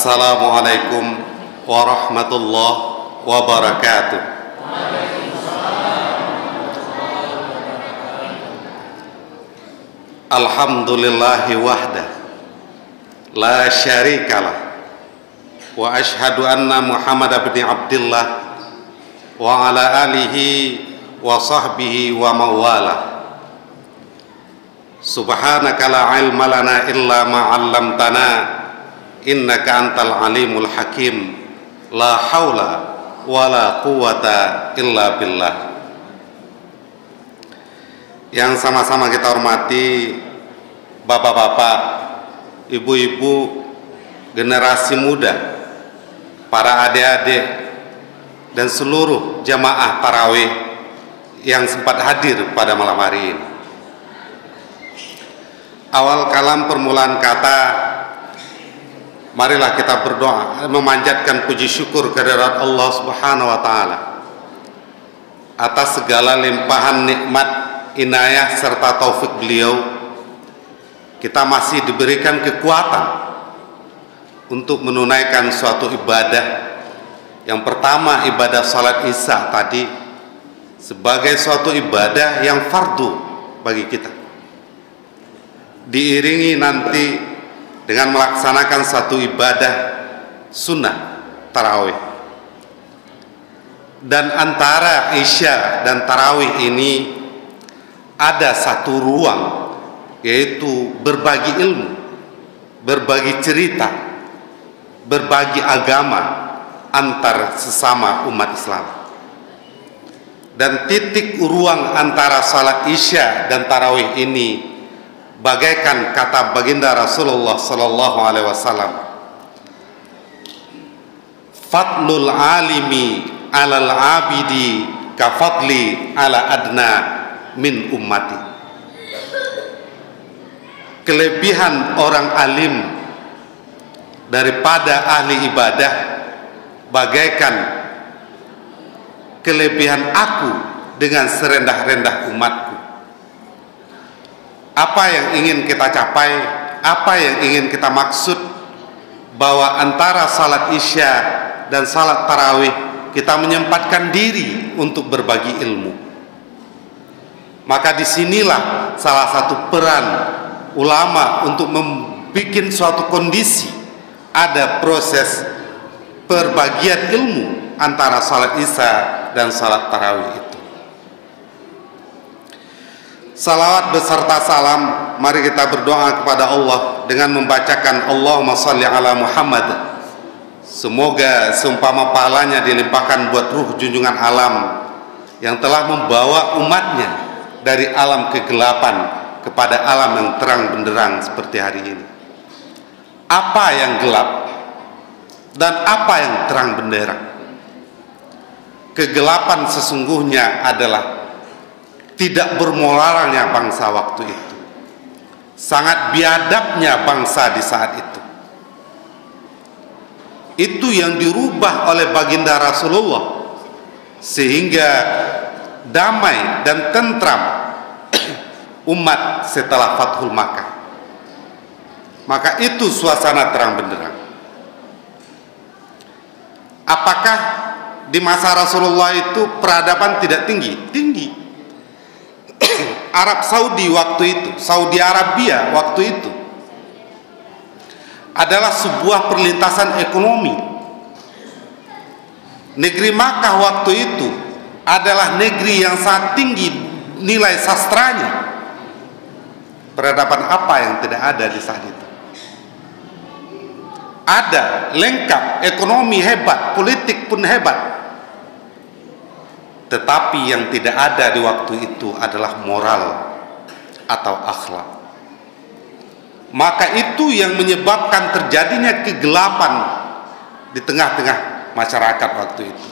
Assalamualaikum warahmatullahi wabarakatuh. Alhamdulillahi wahdah, la syarikalah, wa ashhadu anna Muhammad ibn Abdillah wa ala alihi wa sahbihi wa mawala. Subhanaka la ilma lana illa ma 'allamtana innaka antal alimul hakim. La haula wa la quwata illa billah. Yang sama-sama kita hormati bapak-bapak, ibu-ibu, generasi muda, para adik-adik, dan seluruh jamaah tarawih yang sempat hadir pada malam hari ini. Awal kalam permulaan kata, marilah kita berdoa memanjatkan puji syukur kehadirat Allah Subhanahu wa taala atas segala limpahan nikmat, inayah serta taufik beliau. Kita masih diberikan kekuatan untuk menunaikan suatu ibadah. Yang pertama, ibadah salat Isya tadi sebagai suatu ibadah yang fardu bagi kita, diiringi nanti dengan melaksanakan satu ibadah sunnah tarawih. Dan antara Isya dan tarawih ini ada satu ruang, yaitu berbagi ilmu, berbagi cerita, berbagi agama antar sesama umat Islam. Dan titik ruang antara salat Isya dan tarawih ini bagaikan kata baginda Rasulullah sallallahu alaihi wasallam, fadlul alimi alal abidi ka fadli ala adna min ummati. Kelebihan orang alim daripada ahli ibadah bagaikan kelebihan aku dengan serendah-rendah umatku. Apa yang ingin kita capai, apa yang ingin kita maksud, bahwa antara salat Isya dan salat tarawih kita menyempatkan diri untuk berbagi ilmu. Maka disinilah salah satu peran ulama untuk membuat suatu kondisi, ada proses perbagian ilmu antara salat Isya dan salat tarawih itu. Salawat beserta salam, mari kita berdoa kepada Allah dengan membacakan Allahumma salli ala Muhammad. Semoga seumpama pahalanya dilimpahkan buat ruh junjungan alam yang telah membawa umatnya dari alam kegelapan kepada alam yang terang benderang seperti hari ini. Apa yang gelap dan apa yang terang benderang? Kegelapan sesungguhnya adalah tidak bermoralnya bangsa waktu itu, sangat biadabnya bangsa di saat itu. Itu yang dirubah oleh baginda Rasulullah sehingga damai dan tentram umat setelah Fathul Makkah. Maka itu suasana terang benderang. Apakah di masa Rasulullah itu peradaban tidak tinggi? Tinggi. Arab Saudi waktu itu, Saudi Arabia waktu itu adalah sebuah perlintasan ekonomi. Negeri Makkah waktu itu adalah negeri yang sangat tinggi nilai sastranya. Peradaban apa yang tidak ada di saat itu? Ada, lengkap, ekonomi hebat, politik pun hebat. Tetapi yang tidak ada di waktu itu adalah moral atau akhlak. Maka itu yang menyebabkan terjadinya kegelapan di tengah-tengah masyarakat waktu itu.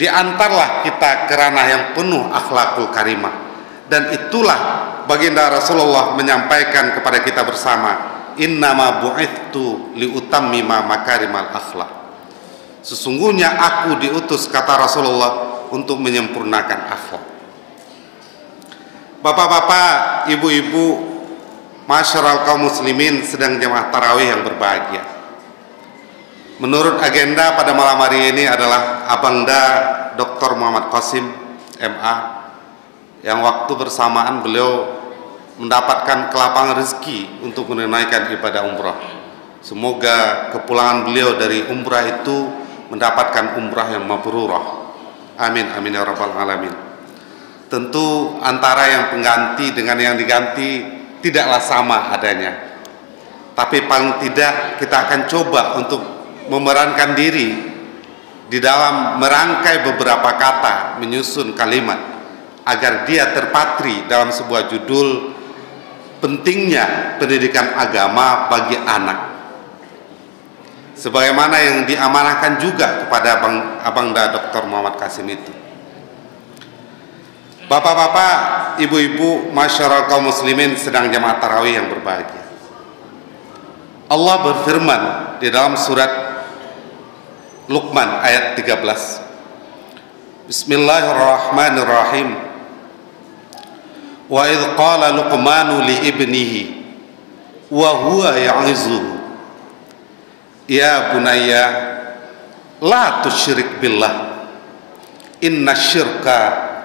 Diantarlah kita ke ranah yang penuh akhlakul karimah. Dan itulah baginda Rasulullah menyampaikan kepada kita bersama, innama bu'ithtu liutammima makarimal akhlak. Sesungguhnya aku diutus, kata Rasulullah, untuk menyempurnakan akhlak. Bapak-bapak, ibu-ibu, masyarakat kaum muslimin sedang jamaah tarawih yang berbahagia. Menurut agenda pada malam hari ini adalah Abangda Dr. Muhammad Qasim MA, yang waktu bersamaan beliau mendapatkan kelapangan rezeki untuk menunaikan ibadah umrah. Semoga kepulangan beliau dari umrah itu mendapatkan umrah yang mabrurah. Amin, amin ya rabbal alamin. Tentu antara yang pengganti dengan yang diganti tidaklah sama adanya, tapi paling tidak kita akan coba untuk memerankan diri di dalam merangkai beberapa kata, menyusun kalimat agar dia terpatri dalam sebuah judul pentingnya pendidikan agama bagi anak, sebagaimana yang diamanahkan juga kepada Abangda Dr. Muhammad Qasim itu. Bapak-bapak, ibu-ibu, masyarakat kaum muslimin sedang jamaah tarawih yang berbahagia. Allah berfirman di dalam surat Luqman ayat 13. Bismillahirrahmanirrahim. Wa idh qala Luqmanu li ibnihi wa huwa ya'izuhu ya bunayya la tusyrik billah inna syirka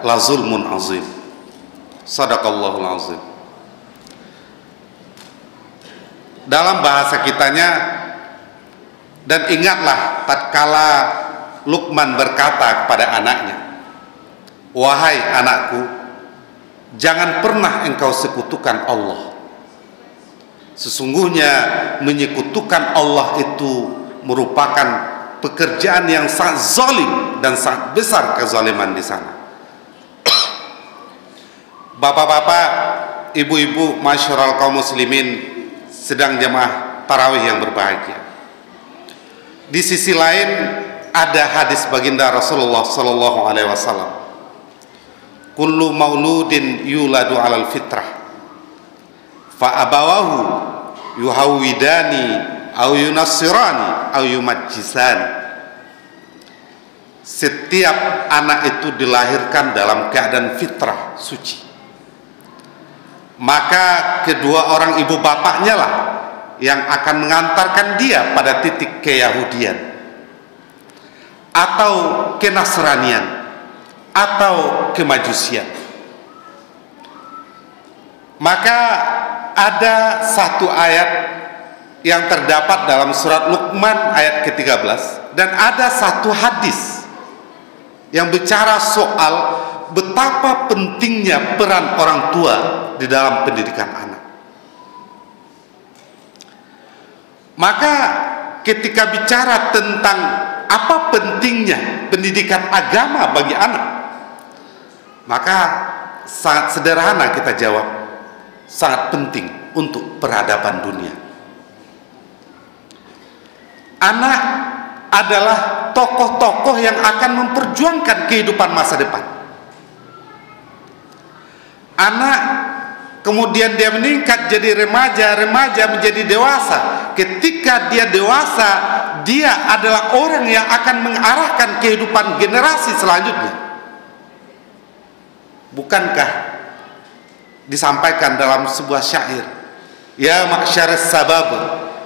la zulmun azim. Sadaqallahul azim. Dalam bahasa kitanya, dan ingatlah tatkala Luqman berkata kepada anaknya, wahai anakku, jangan pernah engkau sekutukan Allah. Sesungguhnya menyekutukan Allah itu merupakan pekerjaan yang sangat zalim dan sangat besar kezaliman di sana. Bapak-bapak, ibu-ibu, masyarakat kaum muslimin sedang jamaah tarawih yang berbahagia. Di sisi lain ada hadis baginda Rasulullah sallallahu alaihi wasallam. Kullu mauludin yuladu 'alal fitrah fa abawahu yuhawidani aw yunassirani aw yumajjisani. Setiap anak itu dilahirkan dalam keadaan fitrah suci, maka kedua orang ibu bapaknya lah yang akan mengantarkan dia pada titik keyahudian atau kenasranian atau kemajusian. Maka ada satu ayat yang terdapat dalam surat Luqman ayat ke-13, dan ada satu hadis yang bicara soal betapa pentingnya peran orang tua di dalam pendidikan anak. Maka ketika bicara tentang apa pentingnya pendidikan agama bagi anak, maka sangat sederhana kita jawab, sangat penting untuk peradaban dunia. Anak adalah tokoh-tokoh yang akan memperjuangkan kehidupan masa depan. Anak kemudian dia meningkat jadi remaja, remaja menjadi dewasa. Ketika dia dewasa, dia adalah orang yang akan mengarahkan kehidupan generasi selanjutnya. Bukankah disampaikan dalam sebuah syair, ya ma'syaras sabab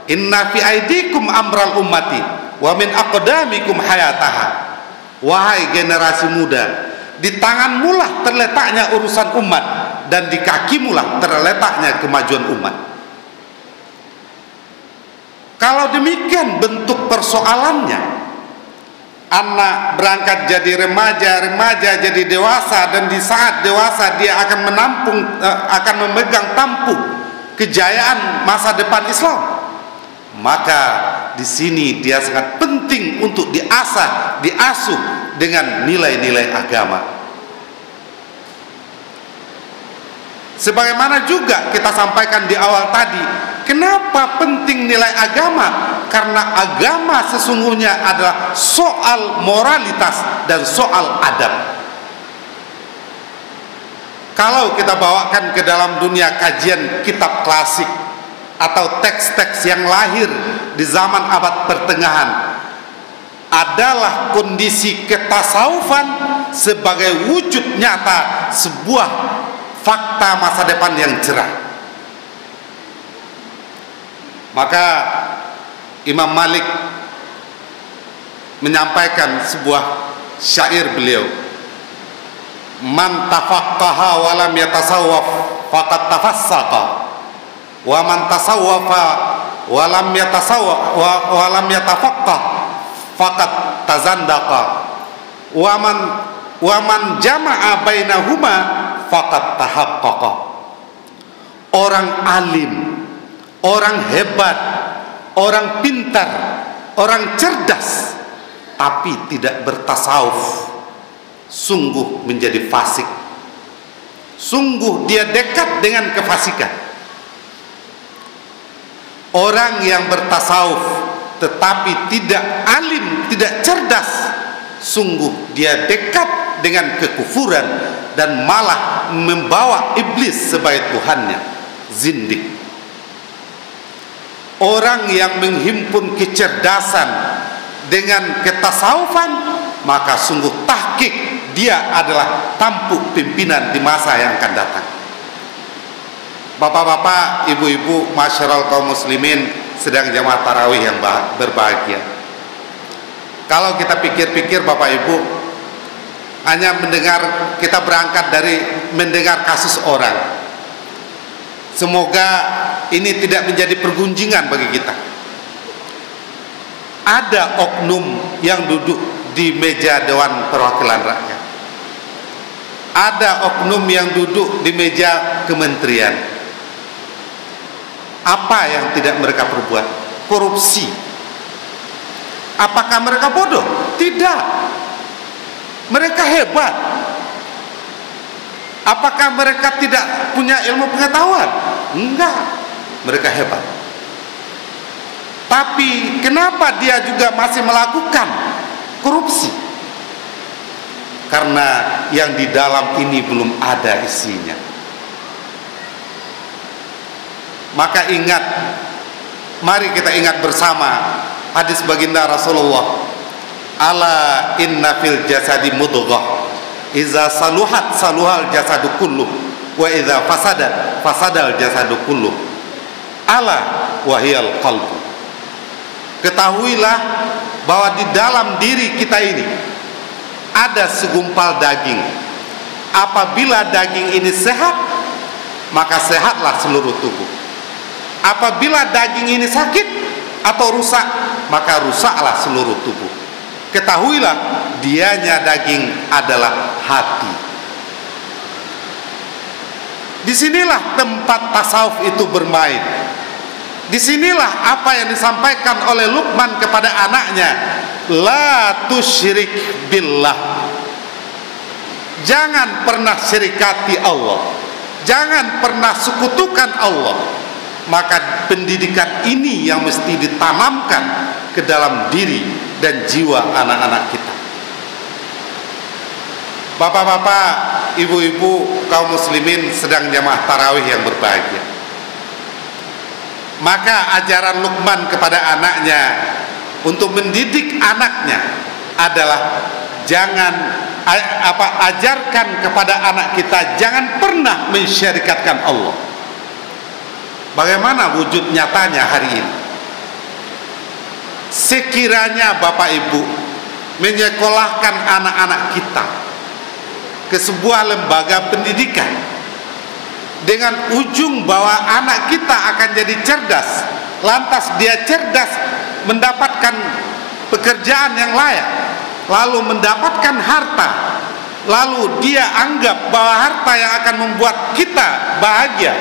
inna fi aidikum amral ummati wa min aqdamikum hayataha. Wahai generasi muda, di tanganmulah terletaknya urusan umat, dan di kakimulah terletaknya kemajuan umat. Kalau demikian bentuk persoalannya, anak berangkat jadi remaja, remaja jadi dewasa, dan di saat dewasa dia akan akan memegang tampuk kejayaan masa depan Islam. Maka di sini dia sangat penting untuk diasah, diasuh dengan nilai-nilai agama. Sebagaimana juga kita sampaikan di awal tadi, kenapa penting nilai agama? Karena agama sesungguhnya adalah soal moralitas dan soal adab. Kalau kita bawakan ke dalam dunia kajian kitab klasik atau teks-teks yang lahir di zaman abad pertengahan, adalah kondisi ketasawufan sebagai wujud nyata sebuah fakta masa depan yang cerah. Maka Imam Malik menyampaikan sebuah syair beliau, man tafaqqaha wa lam yatasawwaf faqad tafassaqa, wa man tasawwafa wa lam yatafaqqah faqad tazandaqa, wa man jama'a bainahuma faqad tahaqqaqa. Orang alim, orang hebat, orang pintar, orang cerdas tapi tidak bertasawuf, sungguh menjadi fasik. Sungguh dia dekat dengan kefasikan. Orang yang bertasawuf tetapi tidak alim, tidak cerdas, sungguh dia dekat dengan kekufuran dan malah membawa iblis sebagai tuhannya, zindik. Orang yang menghimpun kecerdasan dengan ketasawufan, maka sungguh tahqiq dia adalah tampuk pimpinan di masa yang akan datang. Bapak-bapak, ibu-ibu, masyarakat kaum muslimin sedang jamaah tarawih yang berbahagia. Kalau kita pikir-pikir Bapak Ibu, hanya mendengar, kita berangkat dari mendengar kasus orang. Semoga ini tidak menjadi pergunjingan bagi kita. Ada oknum yang duduk di meja Dewan Perwakilan Rakyat. Ada oknum yang duduk di meja kementerian. Apa yang tidak mereka perbuat? Korupsi. Apakah mereka bodoh? Tidak. Mereka hebat. Apakah mereka tidak punya ilmu pengetahuan? Enggak. Mereka hebat. Tapi kenapa dia juga masih melakukan korupsi? Karena yang di dalam ini belum ada isinya. Maka ingat, mari kita ingat bersama hadis baginda Rasulullah, ala inna fil jasadi mudghah, iza saluhat saluhal jasadu kulluh, wa iza fasadat fasadal jasadu kulluh, ala wahiyal qalbu. Ketahuilah bahwa di dalam diri kita ini ada segumpal daging. Apabila daging ini sehat, maka sehatlah seluruh tubuh. Apabila daging ini sakit atau rusak, maka rusaklah seluruh tubuh. Ketahuilah, dianya daging adalah hati. Disinilah tempat tasawuf itu bermain. Disinilah apa yang disampaikan oleh Luqman kepada anaknya, la tusyrik billah. Jangan pernah syirikati Allah, jangan pernah sekutukan Allah. Maka pendidikan ini yang mesti ditanamkan ke dalam diri dan jiwa anak-anak kita. Bapak-bapak, ibu-ibu, kaum muslimin sedang jamaah tarawih yang berbahagia. Maka ajaran Luqman kepada anaknya untuk mendidik anaknya adalah ajarkan kepada anak kita jangan pernah mensyirikatkan Allah. Bagaimana wujud nyatanya hari ini? Sekiranya Bapak Ibu menyekolahkan anak-anak kita ke sebuah lembaga pendidikan dengan ujung bahwa anak kita akan jadi cerdas, lantas dia cerdas mendapatkan pekerjaan yang layak, lalu mendapatkan harta, lalu dia anggap bahwa harta yang akan membuat kita bahagia,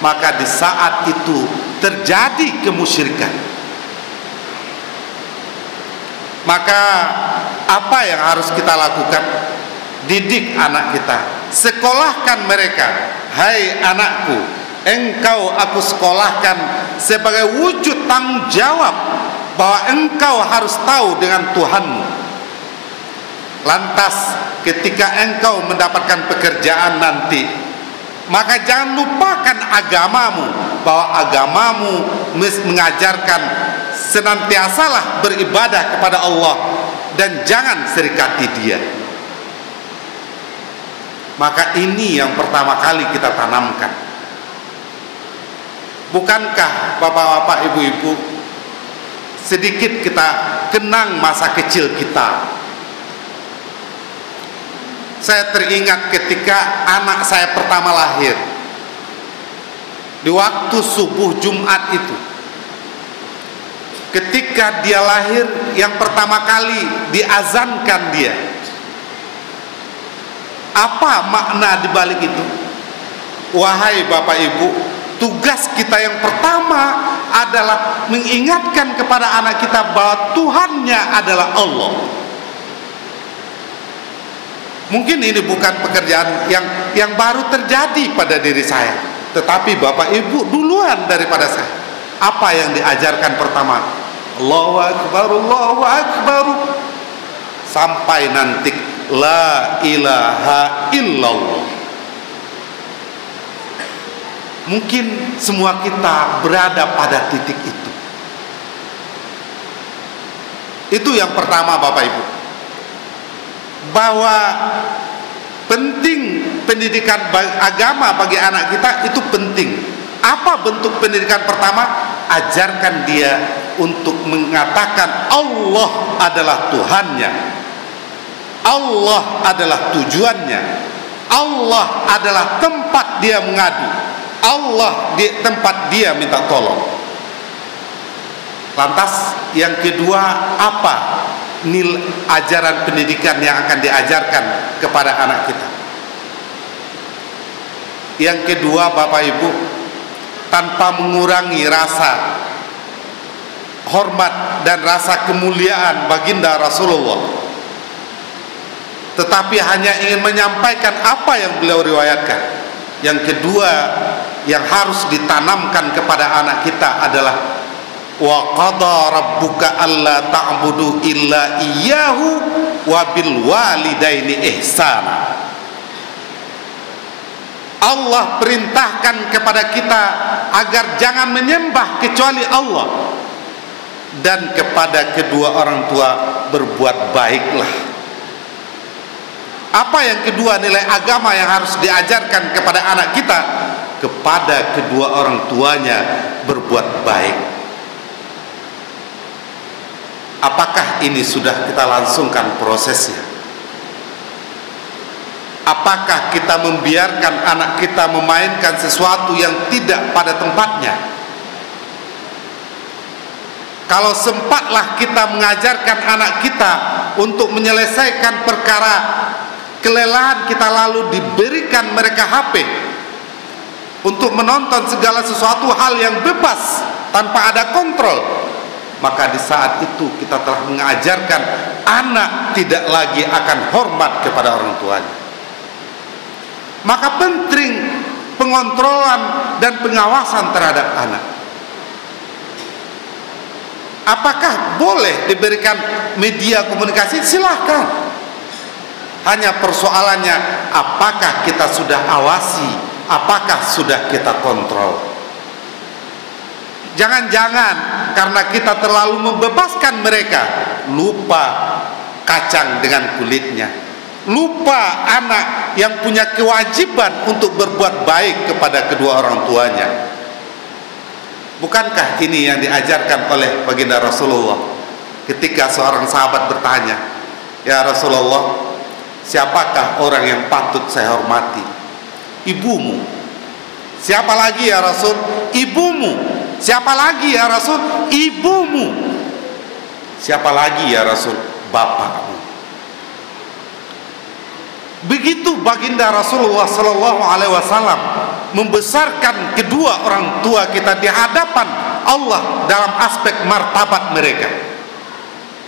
maka di saat itu terjadi kemusyrikan. Maka apa yang harus kita lakukan? Didik anak kita, sekolahkan mereka. Hai anakku, engkau aku sekolahkan sebagai wujud tanggung jawab bahwa engkau harus tahu dengan Tuhanmu. Lantas ketika engkau mendapatkan pekerjaan nanti, maka jangan lupakan agamamu, bahwa agamamu mengajarkan senantiasalah beribadah kepada Allah dan jangan serikati Dia. Maka ini yang pertama kali kita tanamkan. Bukankah bapak-bapak, ibu-ibu, sedikit kita kenang masa kecil kita. Saya teringat ketika anak saya pertama lahir, di waktu subuh Jumat itu. Ketika dia lahir, yang pertama kali diazankan dia. Apa makna di balik itu? Wahai Bapak Ibu, tugas kita yang pertama adalah mengingatkan kepada anak kita bahwa Tuhannya adalah Allah. Mungkin ini bukan pekerjaan yang baru terjadi pada diri saya, tetapi Bapak Ibu duluan daripada saya. Apa yang diajarkan pertama? Allahu Akbar, Allahu Akbar, sampai nanti la ilaha illallah. Mungkin semua kita berada pada titik itu. Itu yang pertama Bapak Ibu, bahwa penting pendidikan agama bagi anak kita itu penting. Apa bentuk pendidikan pertama? Ajarkan dia untuk mengatakan Allah adalah Tuhannya, Allah adalah tujuannya, Allah adalah tempat dia mengadu, Allah di tempat dia minta tolong. Lantas yang kedua, apa nilai ajaran pendidikan yang akan diajarkan kepada anak kita? Yang kedua Bapak Ibu, tanpa mengurangi rasa hormat dan rasa kemuliaan baginda Rasulullah, tetapi hanya ingin menyampaikan apa yang beliau riwayatkan. Yang kedua yang harus ditanamkan kepada anak kita adalah wa qada rabbuka alla ta'budu illa iyyahu wa bil walidaini ihsana. Allah perintahkan kepada kita agar jangan menyembah kecuali Allah, dan kepada kedua orang tua berbuat baiklah. Apa yang kedua nilai agama yang harus diajarkan kepada anak kita? Kepada kedua orang tuanya berbuat baik. Apakah ini sudah kita langsungkan prosesnya? Apakah kita membiarkan anak kita memainkan sesuatu yang tidak pada tempatnya? Kalau sempatlah kita mengajarkan anak kita untuk menyelesaikan perkara kelelahan kita, lalu diberikan mereka HP untuk menonton segala sesuatu hal yang bebas tanpa ada kontrol, maka di saat itu kita telah mengajarkan anak tidak lagi akan hormat kepada orang tuanya. Maka penting pengontrolan dan pengawasan terhadap anak. Apakah boleh diberikan media komunikasi? Silahkan. Hanya persoalannya, apakah kita sudah awasi, apakah sudah kita kontrol. Jangan-jangan karena kita terlalu membebaskan mereka, lupa kacang dengan kulitnya, lupa anak yang punya kewajiban untuk berbuat baik kepada kedua orang tuanya. Bukankah ini yang diajarkan oleh baginda Rasulullah ketika seorang sahabat bertanya, "Ya Rasulullah, siapakah orang yang patut saya hormati?" "Ibumu." "Siapa lagi ya Rasul?" "Ibumu." "Siapa lagi ya Rasul?" "Ibumu." "Siapa lagi ya Rasul?" "Bapakmu." Begitu baginda Rasulullah sallallahu alaihi wasallam membesarkan kedua orang tua kita di hadapan Allah dalam aspek martabat mereka.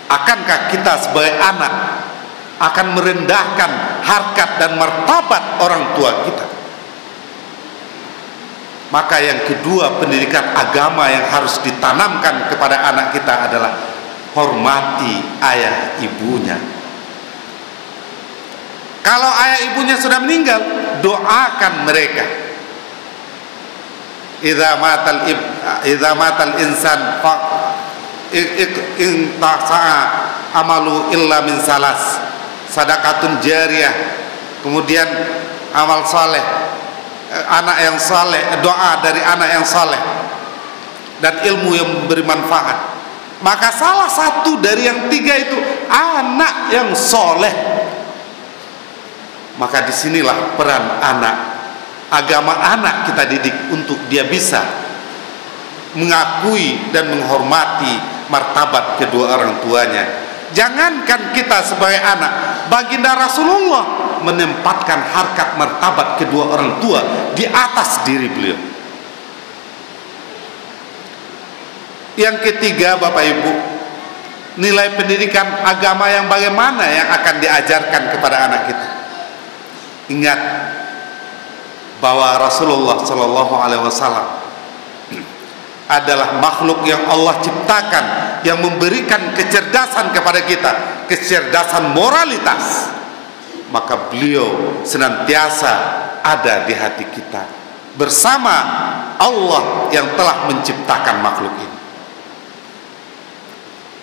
Akankah kita sebagai anak akan merendahkan harkat dan martabat orang tua kita? Maka yang kedua, pendidikan agama yang harus ditanamkan kepada anak kita adalah hormati ayah ibunya. Kalau ayah ibunya sudah meninggal, doakan mereka. Idza matal insan fa intasa'a amalu illa min salas, sadaqatun jariyah, kemudian amal saleh, anak yang saleh, doa dari anak yang saleh, dan ilmu yang memberi manfaat. Maka salah satu dari yang tiga itu anak yang soleh. Maka disinilah peran anak. Agama anak kita didik untuk dia bisa mengakui dan menghormati martabat kedua orang tuanya. Jangankan kita sebagai anak, baginda Rasulullah menempatkan harkat martabat kedua orang tua di atas diri beliau. Yang ketiga, Bapak Ibu, nilai pendidikan agama yang bagaimana yang akan diajarkan kepada anak kita. Ingat bahwa Rasulullah Shallallahu Alaihi Wasallam adalah makhluk yang Allah ciptakan, yang memberikan kecerdasan kepada kita, kecerdasan moralitas. Maka beliau senantiasa ada di hati kita bersama Allah yang telah menciptakan makhluk ini.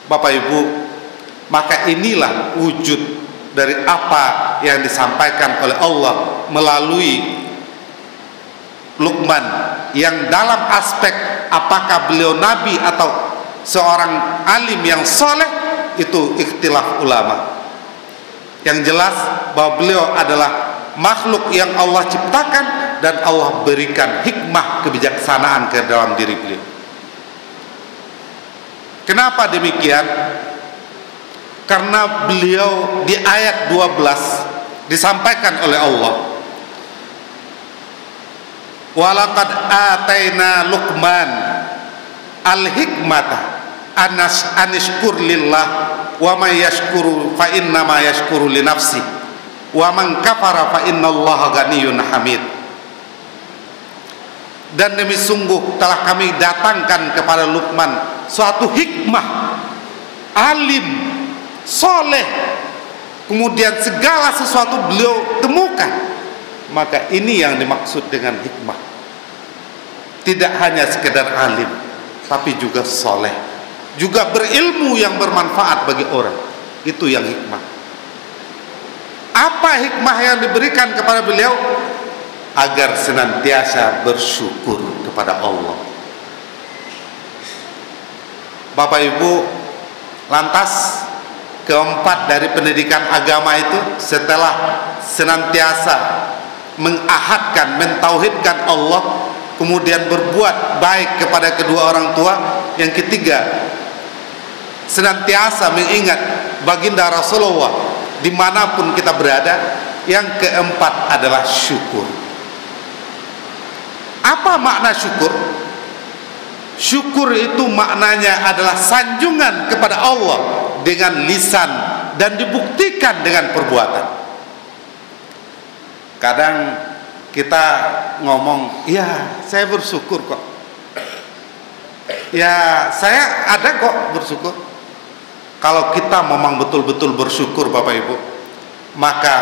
Bapak Ibu, maka inilah wujud dari apa yang disampaikan oleh Allah melalui Luqman, yang dalam aspek apakah beliau nabi atau seorang alim yang soleh itu ikhtilaf ulama. Yang jelas bahwa beliau adalah makhluk yang Allah ciptakan dan Allah berikan hikmah kebijaksanaan ke dalam diri beliau. Kenapa demikian? Karena beliau di ayat 12 disampaikan oleh Allah, walaqad ataina Luqman al-hikmata anishkur lillah wa may yashkuru fa inna ma yashkuru li nafsi wa man kafara fa innallaha ghaniyyun hamid. Dan demi sungguh telah kami datangkan kepada Luqman suatu hikmah, alim, soleh, kemudian segala sesuatu beliau temukan. Maka ini yang dimaksud dengan hikmah. Tidak hanya sekedar alim, tapi juga soleh, juga berilmu yang bermanfaat bagi orang. Itu yang hikmah. Apa hikmah yang diberikan kepada beliau? Agar senantiasa bersyukur kepada Allah. Bapak Ibu, lantas keempat dari pendidikan agama itu setelah senantiasa mengahadkan, mentauhidkan Allah, kemudian berbuat baik kepada kedua orang tua. Yang ketiga, senantiasa mengingat baginda Rasulullah dimanapun kita berada. Yang keempat adalah syukur. Apa makna syukur? Syukur itu maknanya adalah sanjungan kepada Allah dengan lisan dan dibuktikan dengan perbuatan. Kadang kita ngomong, ya saya bersyukur kok, ya saya ada kok bersyukur. Kalau kita memang betul-betul bersyukur Bapak Ibu, maka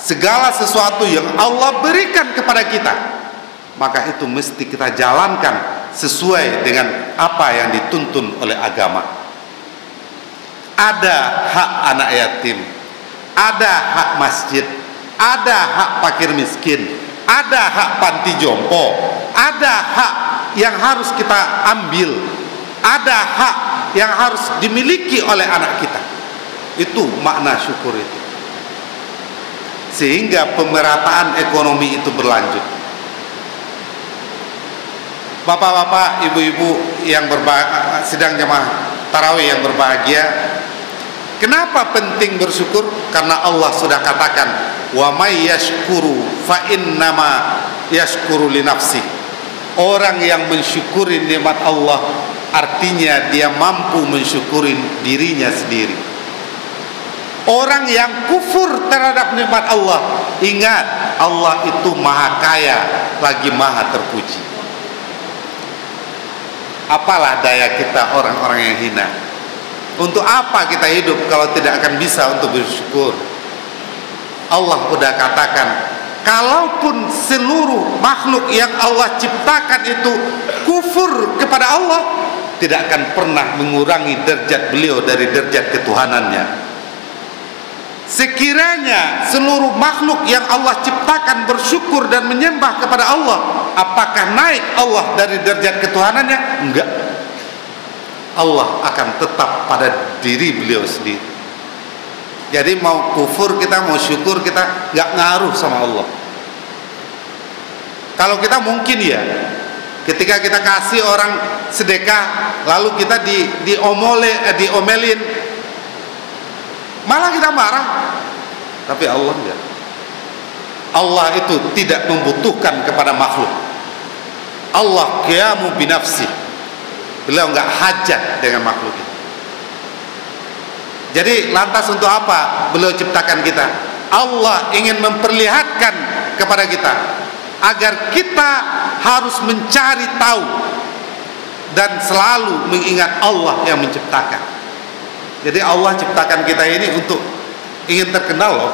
segala sesuatu yang Allah berikan kepada kita, maka itu mesti kita jalankan sesuai dengan apa yang dituntun oleh agama. Ada hak anak yatim, ada hak masjid, ada hak fakir miskin, ada hak panti jompo, ada hak yang harus kita ambil, ada hak yang harus dimiliki oleh anak kita. Itu makna syukur itu. Sehingga pemerataan ekonomi itu berlanjut. Bapak-bapak, ibu-ibu yang sedang jemaah tarawih yang berbahagia, kenapa penting bersyukur? Karena Allah sudah katakan, wa may yashkuru fa innama yashkuru li nafsi. Orang yang mensyukuri nikmat Allah, artinya dia mampu mensyukuri dirinya sendiri. Orang yang kufur terhadap nikmat Allah, ingat Allah itu maha kaya lagi maha terpuji. Apalah daya kita orang-orang yang hina? Untuk apa kita hidup kalau tidak akan bisa untuk bersyukur? Allah sudah katakan, kalaupun seluruh makhluk yang Allah ciptakan itu kufur kepada Allah, tidak akan pernah mengurangi derajat beliau dari derajat ketuhanannya. Sekiranya seluruh makhluk yang Allah ciptakan bersyukur dan menyembah kepada Allah, apakah naik Allah dari derajat ketuhanannya? Enggak. Allah akan tetap pada diri beliau sendiri. Jadi mau kufur kita, mau syukur kita, nggak ngaruh sama Allah. Kalau kita mungkin ya, ketika kita kasih orang sedekah, lalu kita diomelin, malah kita marah. Tapi Allah enggak. Allah itu tidak membutuhkan kepada makhluk. Allah qiyamu binafsi. Beliau enggak hajat dengan makhluk itu. Jadi lantas untuk apa beliau ciptakan kita? Allah ingin memperlihatkan kepada kita agar kita harus mencari tahu dan selalu mengingat Allah yang menciptakan. Jadi Allah ciptakan kita ini untuk ingin terkenal loh.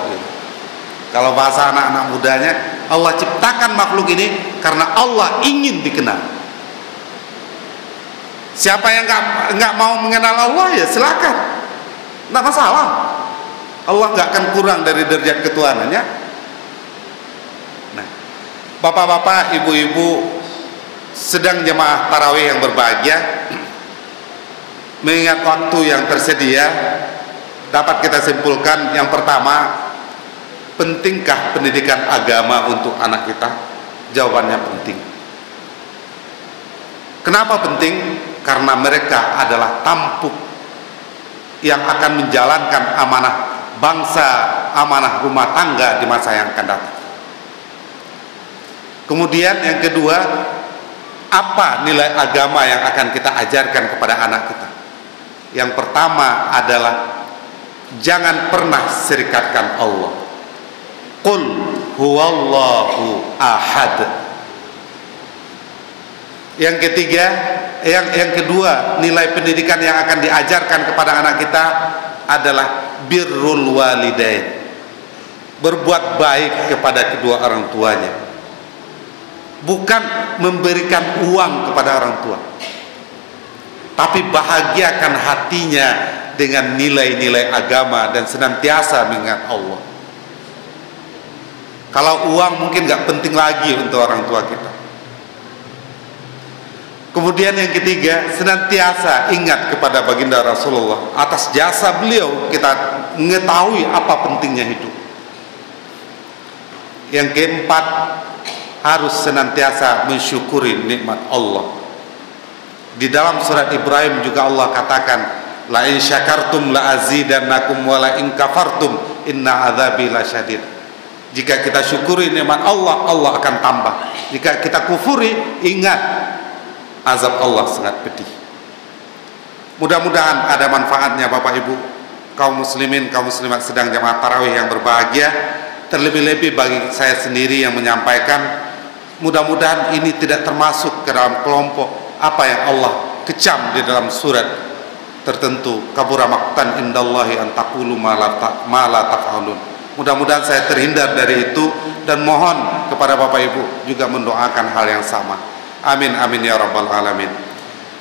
Kalau bahasa anak-anak mudanya, Allah ciptakan makhluk ini karena Allah ingin dikenal. Siapa yang nggak mau mengenal Allah ya silakan, nggak masalah. Allah nggak akan kurang dari derajat ketuhanannya. Nah, bapak-bapak, ibu-ibu, sedang jemaah tarawih yang berbahagia, mengingat waktu yang tersedia, dapat kita simpulkan yang pertama, pentingkah pendidikan agama untuk anak kita? Jawabannya penting. Kenapa penting? Karena mereka adalah tampuk yang akan menjalankan amanah bangsa, amanah rumah tangga di masa yang akan datang. Kemudian yang kedua, apa nilai agama yang akan kita ajarkan kepada anak kita? Yang pertama adalah jangan pernah serikatkan Allah. Qul huwallahu ahad. Yang ketiga, yang kedua, nilai pendidikan yang akan diajarkan kepada anak kita adalah birrul walidain. Berbuat baik kepada kedua orang tuanya. Bukan memberikan uang kepada orang tua, tapi bahagiakan hatinya dengan nilai-nilai agama dan senantiasa mengingat Allah. Kalau uang mungkin gak penting lagi untuk orang tua kita. Kemudian yang ketiga, senantiasa ingat kepada baginda Rasulullah. Atas jasa beliau kita mengetahui apa pentingnya hidup. Yang keempat, harus senantiasa mensyukuri nikmat Allah. Di dalam surat Ibrahim juga Allah katakan, la in syakartum la azidannakum wa la in kafartum inna adzabi lasyadid. Jika kita syukuri nikmat Allah, Allah akan tambah. Jika kita kufuri, ingat azab Allah sangat pedih. Mudah-mudahan ada manfaatnya Bapak Ibu, kaum muslimin, kaum muslimat sedang jamaah tarawih yang berbahagia. Terlebih-lebih bagi saya sendiri yang menyampaikan, mudah-mudahan ini tidak termasuk ke dalam kelompok apa yang Allah kecam di dalam surat tertentu, kabura maqtan indallahi an taqulu ma la taf'alun. Mudah-mudahan saya terhindar dari itu dan mohon kepada Bapak Ibu juga mendoakan hal yang sama. Amin amin ya rabbal alamin.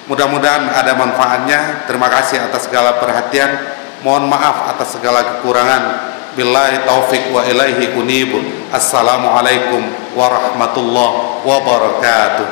Mudah-mudahan ada manfaatnya. Terima kasih atas segala perhatian. Mohon maaf atas segala kekurangan. Billahi taufik wa ilaihi unib. Assalamualaikum warahmatullahi wabarakatuh.